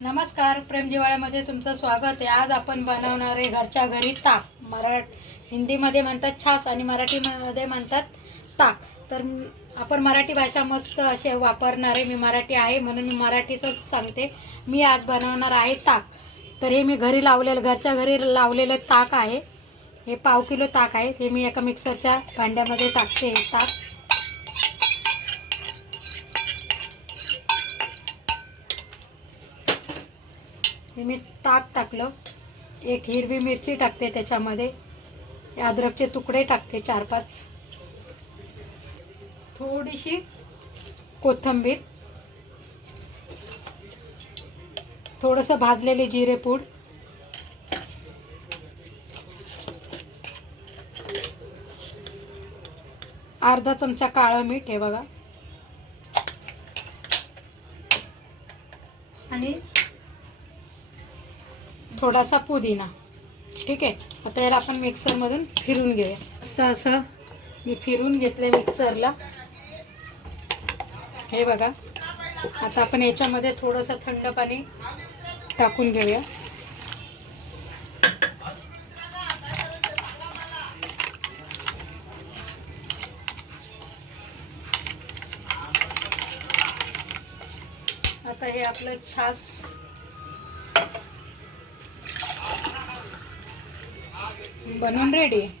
नमस्कार प्रेम जिवाळ्यामध्ये तुमचं स्वागत आहे. आज आपण बनवणार आहे घरच्या घरी ताक. मराठ हिंदीमध्ये म्हणतात छास आणि मराठीमध्ये म्हणतात ताक. तर आपण मराठी भाषा मस्त असे वापरणार आहे. मी मराठी आहे म्हणून मी मराठीतच सांगते. मी आज बनवणार आहे ताक. तर हे मी घरी लावलेलं घरच्या घरी लावलेलं ताक आहे. हे पाव किलो ताक आहे. हे मी एका मिक्सरच्या भांड्यामध्ये टाकते हे ताक. हे मी ताक टाकलं. एक हिरवी मिरची टाकते त्याच्यामध्ये. अद्रकचे तुकडे टाकते चार पाच थोडीशी कोथिंबीर. थोडंसं भाजलेले जिरेपूड अर्धा चमचा काळं मीठ हे बघा. आणि थोडासा पुदिना. ठीक आहे? आता याला आपण मिक्सरमधून फिरून घेऊया. असं असं. मी फिरून घेतलं मिक्सरला हे बघा. आता आपण याच्यामध्ये थोडंसं थंड पाणी टाकून घेऊया. आता हे आपलं छास. बनवून रेडी आहे